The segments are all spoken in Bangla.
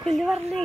খুলতে পারলি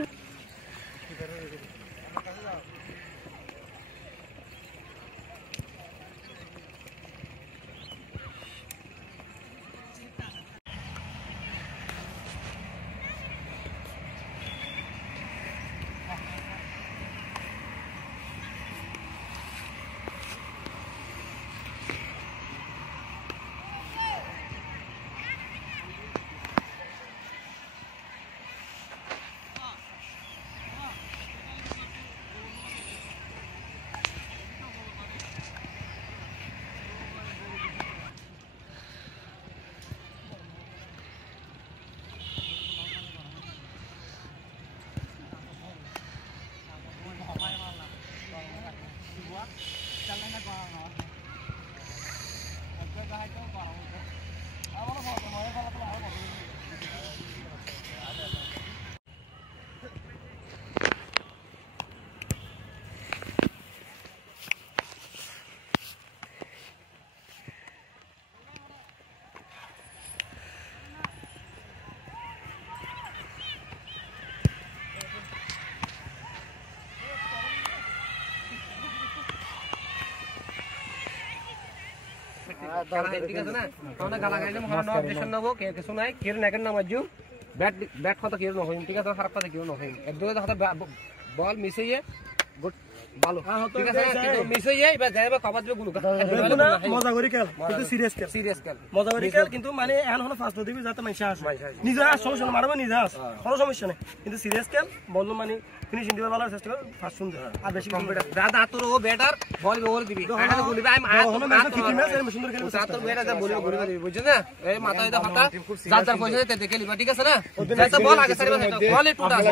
ঠিক আছে না তোমরা গালা গাইলে মহান অবজেকশন নেবো কে কিছু নাই কেউ নাকের নাম আজু ব্যাট কথা কেউ নহইম ঠিক আছে খারাপ কথা কেউ নহইম একদম হাতে বল মিস হইয়ে গুড ভালো ঠিক আছে কিন্তু মিস হইয়ে এবার যাইবা কভার দিবে গুলো মজা করি খেল কিন্তু সিরিয়াস খেল মজা করি খেল কিন্তু মানে এন হলো ফাস্ট দিবি যাতে মাইসা আসে নিজে সমস্যা না মারবে নিজে আস কোনো সমস্যা নাই কিন্তু সিরিয়াস খেল বল মানে ফিনিশিং দিবে ভালো চেষ্টা কর ফাস্ট শুন আর বেশি কম্পিউটার দাদা তোর ও ব্যাটার বল ওভার দিবি আরে বলবি আমি সুন্দর খেল তোর ব্যাটার যা বলবি ঘুরে দিবি বুঝছ না এই মাথায় দা হটা যার পয়সা দিতে দেখে লিবা ঠিক আছে না যাতে বল আগে সারিবা বল টু ডাস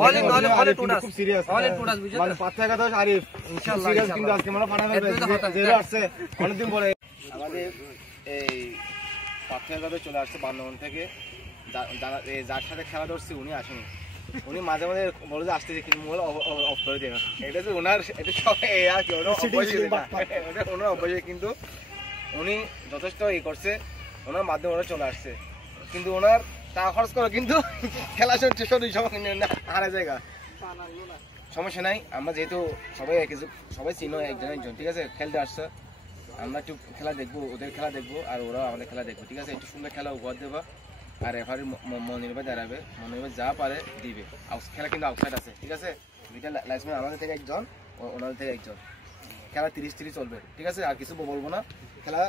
বল টু ডাস বল টু ডাস বুঝছ মানে 5 টাকা দাও আরিফ ইনশাআল্লাহ সিরিয়াস কিন্তু আজকে মানে ফাটা হবে জেরো আসছে অনেকদিন পরে আমাদের এই 5 টাকা দাও চলে আসছে বান্দরবান থেকে যার সাথে খেলা ধরছি উনি আসেনি উনি মাঝে মাঝে বলে যে আসতেছে কিন্তু মোবাইল অফ করে দেয় না এটা যে ওনার এটা সব আর কি ওনার অভ্যাস কিন্তু উনি যথেষ্ট ই করছে ওনার মাধ্যমে ওরা চলে আসছে কিন্তু ওনার টাকা খরচ করে কিন্তু খেলা হারা জায়গা সমস্যা নাই আমরা যেহেতু সবাই চিনো একজন একজন ঠিক আছে খেলতে আসছে আমরা একটু খেলা দেখবো ওদের খেলা দেখবো আর ওরাও আমাদের খেলা দেখবো ঠিক আছে একটু সুন্দর খেলা উপহার দেবো আর রেফারি মনির্বাই দাঁড়াবে মনির্বাই যা পারে দিবে খেলা কিন্তু আউটসাইড আছে ঠিক আছে দুইটা লাইসম্যান আমাদের থেকে একজন ওনাদের থেকে একজন খেলা 30-30 চলবে ঠিক আছে আর কিছু বলবো না খেলা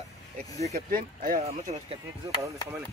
দুই ক্যাপ্টেন আমরা চলো ক্যাপ্টেন কিছু করার সময় নেই